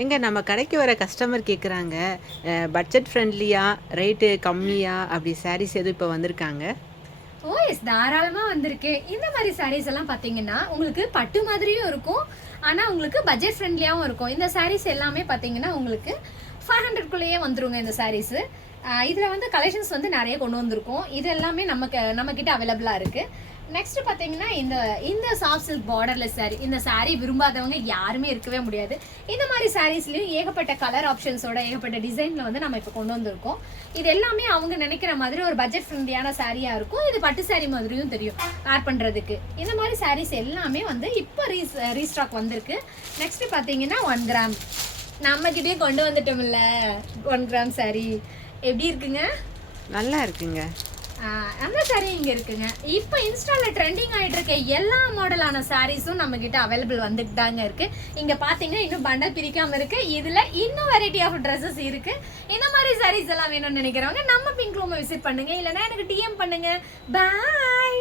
எங்க நம்ம கடைக்கு வர கஸ்டமர் கேட்குறாங்க, பட்ஜெட் ஃப்ரெண்ட்லியா, ரேட்டு கம்மியா அப்படி சாரீஸ் எதுவும் இப்போ வந்திருக்காங்க? ஓ எஸ், தாராளமா வந்திருக்கு. இந்த மாதிரி சாரீஸ் எல்லாம் பாத்தீங்கன்னா உங்களுக்கு பட்டு மாதிரியும் இருக்கும், ஆனா உங்களுக்கு பட்ஜெட் ஃப்ரெண்ட்லியாவும் இருக்கும். இந்த சாரீஸ் எல்லாமே பாத்தீங்கன்னா உங்களுக்கு 500 வந்துருங்க இந்த சாரீஸ். இதுல வந்து கலெக்ஷன்ஸ் வந்து நிறைய கொண்டு வந்திருக்கோம். இது எல்லாமே நம்ம கிட்ட அவைலபிளா இருக்கு. நெக்ஸ்ட் பாத்தீங்கன்னா இந்த இந்த சாஃப்ட் சில்க் பார்டர்லெஸ் சாரி. இந்த சாரி விரும்பாதவங்க யாருமே இருக்கவே முடியாது. இந்த மாதிரி சாரீஸ்லயும் ஏகப்பட்ட கலர் ஆப்ஷன்ஸோட ஏகப்பட்ட டிசைன்ல வந்து நம்ம இப்போ கொண்டு வந்திருக்கோம். இது எல்லாமே அவங்க நினைக்கிற மாதிரி ஒரு பட்ஜெட் ஃப்ரெண்ட்லியான சாரியா இருக்கும். இது பட்டு சாரி மாதிரியும் தெரியும் வேர் பண்றதுக்கு. இந்த மாதிரி சாரீஸ் எல்லாமே வந்து இப்போ ரீஸ்டாக் வந்திருக்கு. நெக்ஸ்ட் பாத்தீங்கன்னா 1 கிராம் நம்ம கிட்டே கொண்டு வந்துட்டோம்ல. 1 கிராம் சாரி எப்படி இருக்குங்க? நல்லா இருக்குங்க. அந்த சாரி இங்க இருக்குங்க. இப்போ இன்ஸ்டால ட்ரெண்டிங் ஆயிட்டு இருக்க எல்லா மாடலான சாரீஸும் நம்ம கிட்ட அவைலபிள் வந்துட்டு தாங்க இருக்கு. இங்க பாத்தீங்கன்னா இன்னும் பண்டல் பிரிக்காம இருக்கு. இதுல இன்னும் வெரைட்டி ஆஃப் ட்ரெஸ்ஸஸ் இருக்கு. இந்த மாதிரி சாரீஸ் எல்லாம் வேணும்னு நினைக்கிறவங்க நம்ம பிங்க் ரூமை விசிட் பண்ணுங்க, இல்லைன்னா எனக்கு டிஎம் பண்ணுங்க. பாய்.